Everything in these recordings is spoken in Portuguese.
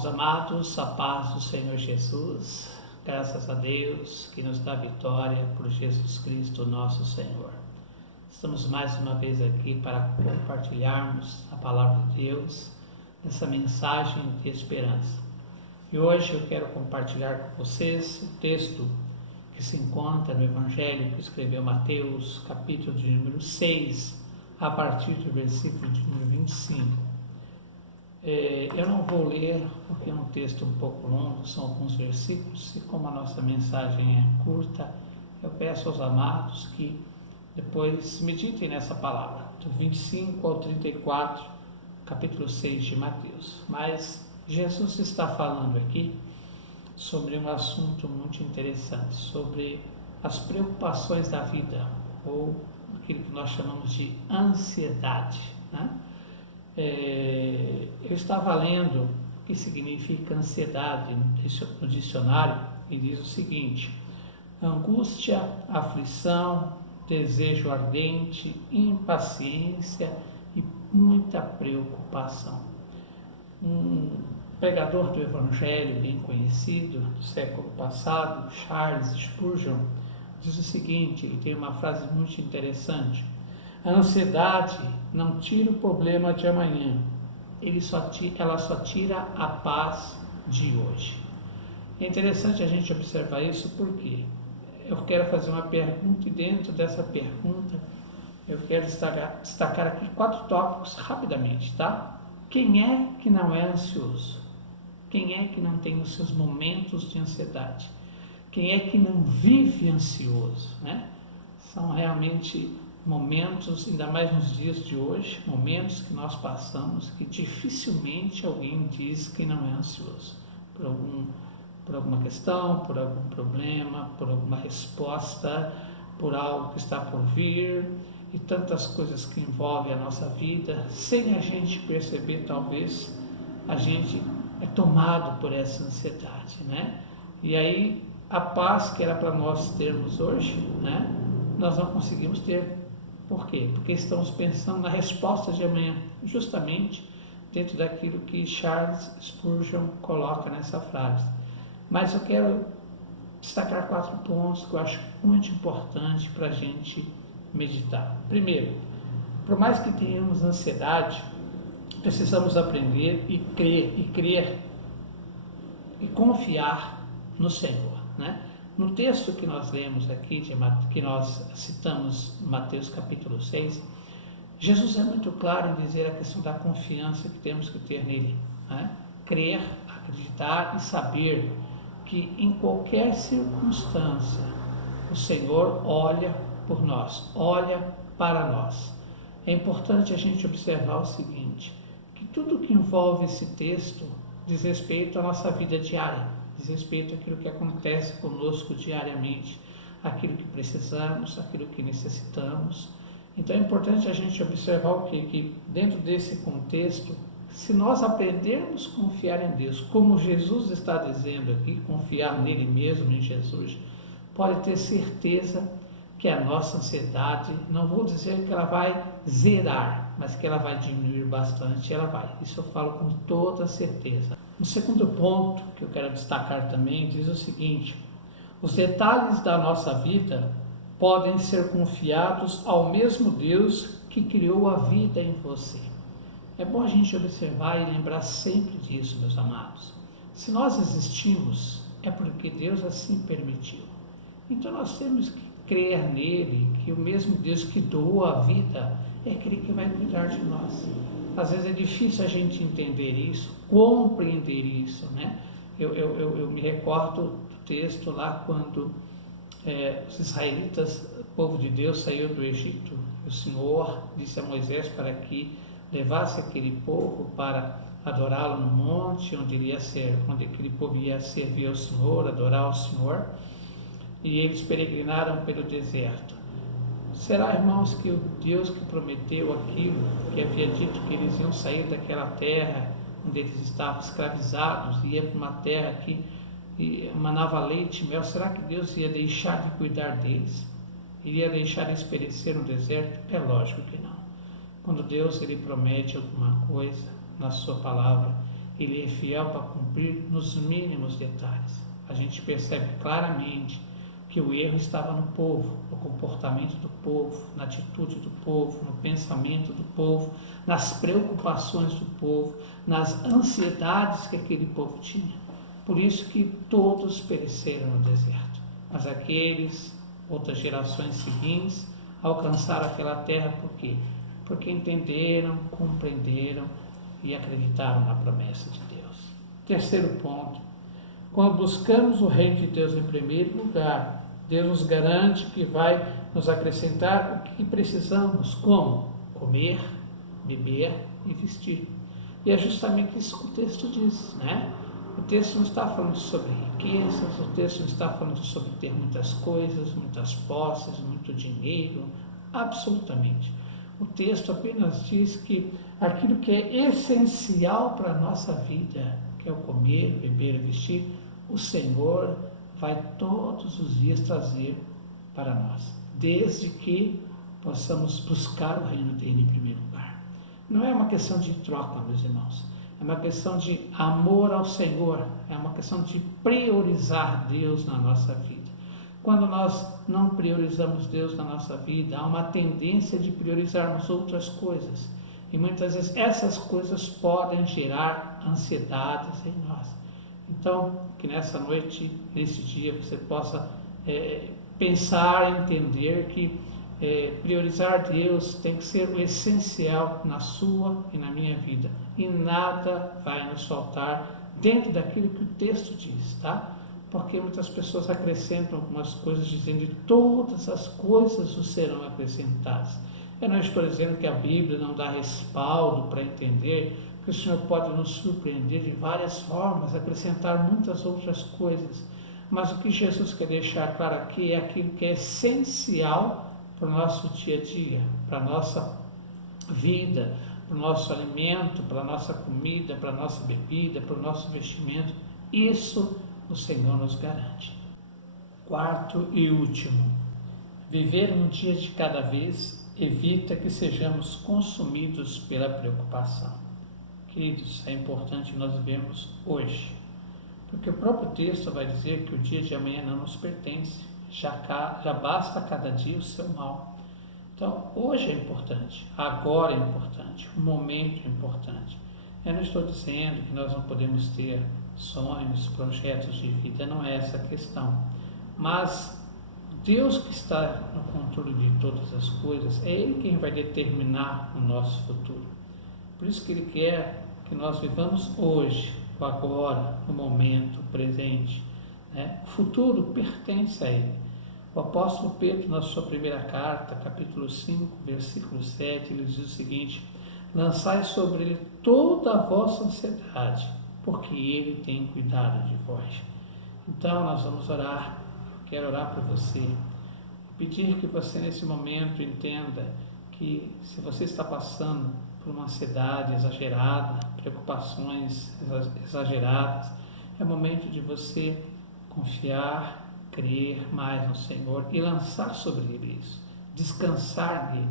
Irmãos amados, a paz do Senhor Jesus, graças a Deus que nos dá vitória por Jesus Cristo, nosso Senhor. Estamos mais uma vez aqui para compartilharmos a palavra de Deus, essa mensagem de esperança. E hoje eu quero compartilhar com vocês o texto que se encontra no Evangelho que escreveu Mateus, capítulo de número 6, a partir do versículo de número 25. Eu não vou ler porque é um texto um pouco longo, são alguns versículos, e como a nossa mensagem é curta, eu peço aos amados que depois meditem nessa palavra, do 25 ao 34, capítulo 6 de Mateus. Mas Jesus está falando aqui sobre um assunto muito interessante, sobre as preocupações da vida, ou aquilo que nós chamamos de ansiedade, né? Eu estava lendo o que significa ansiedade no dicionário e diz o seguinte: angústia, aflição, desejo ardente, impaciência e muita preocupação. Um pregador do Evangelho bem conhecido do século passado, Charles Spurgeon, diz o seguinte, ele tem uma frase muito interessante: a ansiedade não tira o problema de amanhã, ela só tira a paz de hoje. É interessante a gente observar isso porque eu quero fazer uma pergunta e dentro dessa pergunta eu quero destacar aqui 4 tópicos rapidamente, tá? Quem é que não é ansioso? Quem é que não tem os seus momentos de ansiedade? Quem é que não vive ansioso, né? São realmente momentos, ainda mais nos dias de hoje, momentos que nós passamos que dificilmente alguém diz que não é ansioso por alguma questão, por algum problema, por alguma resposta, por algo que está por vir e tantas coisas que envolvem a nossa vida. Sem a gente perceber, talvez a gente é tomado por essa ansiedade, né? E aí a paz que era para nós termos hoje, né, nós não conseguimos ter. Por quê? Porque estamos pensando na resposta de amanhã, justamente dentro daquilo que Charles Spurgeon coloca nessa frase. Mas eu quero destacar 4 pontos que eu acho muito importante para a gente meditar. Primeiro, por mais que tenhamos ansiedade, precisamos aprender e crer e confiar no Senhor, né? No texto que nós lemos aqui, que nós citamos, Mateus capítulo 6, Jesus é muito claro em dizer a questão da confiança que temos que ter nele, né? Crer, acreditar e saber que em qualquer circunstância o Senhor olha por nós, olha para nós. É importante a gente observar o seguinte, que tudo que envolve esse texto diz respeito à nossa vida diária, diz respeito àquilo que acontece conosco diariamente, aquilo que precisamos, aquilo que necessitamos. Então é importante a gente observar o que dentro desse contexto, se nós aprendermos a confiar em Deus, como Jesus está dizendo aqui, confiar nele mesmo, em Jesus, pode ter certeza que a nossa ansiedade, não vou dizer que ela vai zerar, mas que ela vai diminuir bastante, ela vai. Isso eu falo com toda certeza. O segundo ponto que eu quero destacar também diz o seguinte: os detalhes da nossa vida podem ser confiados ao mesmo Deus que criou a vida em você. É bom a gente observar e lembrar sempre disso, meus amados. Se nós existimos, é porque Deus assim permitiu. Então nós temos que crer nele, que o mesmo Deus que doou a vida é aquele que vai cuidar de nós. Às vezes é difícil a gente entender isso, compreender isso, né? Eu me recordo do texto lá quando os israelitas, o povo de Deus, saiu do Egito. O Senhor disse a Moisés para que levasse aquele povo para adorá-lo no monte, onde aquele povo ia servir ao Senhor, adorar ao Senhor. E eles peregrinaram pelo deserto. Será, irmãos, que o Deus que prometeu aquilo, que havia dito que eles iam sair daquela terra onde eles estavam escravizados, ia para uma terra que manava leite e mel, será que Deus ia deixar de cuidar deles? Iria deixar eles perecer no deserto? É lógico que não. Quando Deus ele promete alguma coisa na sua palavra, Ele é fiel para cumprir nos mínimos detalhes. A gente percebe claramente que o erro estava no povo, no comportamento do povo, na atitude do povo, no pensamento do povo, nas preocupações do povo, nas ansiedades que aquele povo tinha. Por isso que todos pereceram no deserto. Mas aqueles, outras gerações seguintes, alcançaram aquela terra por quê? Porque entenderam, compreenderam e acreditaram na promessa de Deus. Terceiro ponto, quando buscamos o reino de Deus em primeiro lugar, Deus nos garante que vai nos acrescentar o que precisamos, como comer, beber e vestir. E é justamente isso que o texto diz, né? O texto não está falando sobre riquezas, o texto não está falando sobre ter muitas coisas, muitas posses, muito dinheiro, absolutamente. O texto apenas diz que aquilo que é essencial para a nossa vida, que é o comer, beber e vestir, o Senhor vai todos os dias trazer para nós, desde que possamos buscar o reino dele em primeiro lugar. Não é uma questão de troca, meus irmãos, é uma questão de amor ao Senhor, é uma questão de priorizar Deus na nossa vida. Quando nós não priorizamos Deus na nossa vida, há uma tendência de priorizarmos outras coisas, e muitas vezes essas coisas podem gerar ansiedades em nós. Então, que nessa noite, nesse dia, você possa pensar, entender que priorizar Deus tem que ser o essencial na sua e na minha vida. E nada vai nos faltar dentro daquilo que o texto diz, tá? Porque muitas pessoas acrescentam algumas coisas dizendo que todas as coisas nos serão acrescentadas. Eu não estou dizendo que a Bíblia não dá respaldo para entender que o Senhor pode nos surpreender de várias formas, acrescentar muitas outras coisas. Mas o que Jesus quer deixar claro aqui é aquilo que é essencial para o nosso dia a dia, para a nossa vida, para o nosso alimento, para a nossa comida, para a nossa bebida, para o nosso vestimento. Isso o Senhor nos garante. Quarto e último, viver um dia de cada vez evita que sejamos consumidos pela preocupação. Queridos, é importante nós vivemos hoje, porque o próprio texto vai dizer que o dia de amanhã não nos pertence, já basta cada dia o seu mal. Então, hoje é importante, agora é importante, o momento é importante. Eu não estou dizendo que nós não podemos ter sonhos, projetos de vida, não é essa a questão, mas Deus que está no controle de todas as coisas, é Ele quem vai determinar o nosso futuro. Por isso que Ele quer que nós vivamos hoje, o agora, o momento, o presente. Né? O futuro pertence a Ele. O apóstolo Pedro, na sua primeira carta, capítulo 5, versículo 7, ele diz o seguinte: lançai sobre Ele toda a vossa ansiedade, porque Ele tem cuidado de vós. Então nós vamos orar. Quero orar por você, pedir que você nesse momento entenda que se você está passando por uma ansiedade exagerada, preocupações exageradas, é momento de você confiar, crer mais no Senhor e lançar sobre Ele isso, descansar nele,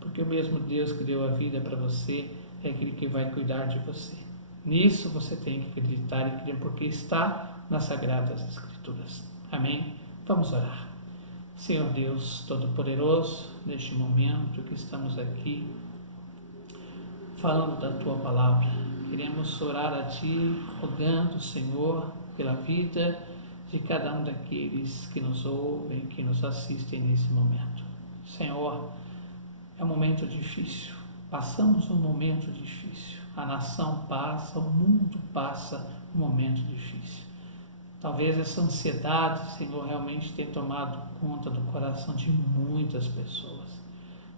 porque o mesmo Deus que deu a vida para você é aquele que vai cuidar de você. Nisso você tem que acreditar e crer, porque está nas Sagradas Escrituras. Amém? Vamos orar. Senhor Deus Todo-Poderoso, neste momento que estamos aqui, falando da Tua Palavra, queremos orar a Ti, rogando, Senhor, pela vida de cada um daqueles que nos ouvem, que nos assistem nesse momento. Senhor, é um momento difícil, passamos um momento difícil, a nação passa, o mundo passa um momento difícil. Talvez essa ansiedade, Senhor, realmente tenha tomado conta do coração de muitas pessoas.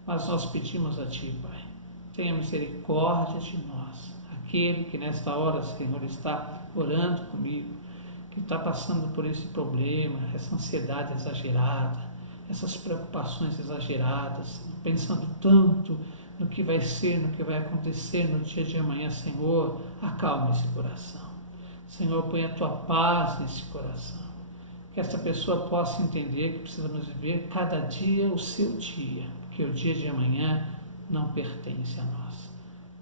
Mas nós pedimos a Ti, Pai, tenha misericórdia de nós. Aquele que nesta hora, Senhor, está orando comigo, que está passando por esse problema, essa ansiedade exagerada, essas preocupações exageradas, pensando tanto no que vai ser, no que vai acontecer no dia de amanhã, Senhor, acalma esse coração. Senhor, põe a Tua paz nesse coração. Que essa pessoa possa entender que precisamos viver cada dia o seu dia, porque o dia de amanhã não pertence a nós.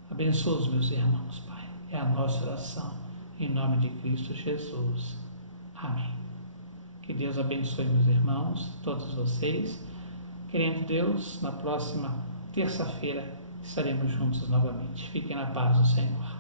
Abençoa os meus irmãos, Pai. É a nossa oração. Em nome de Cristo Jesus. Amém. Que Deus abençoe meus irmãos, todos vocês. Querendo Deus, na próxima terça-feira estaremos juntos novamente. Fiquem na paz do Senhor.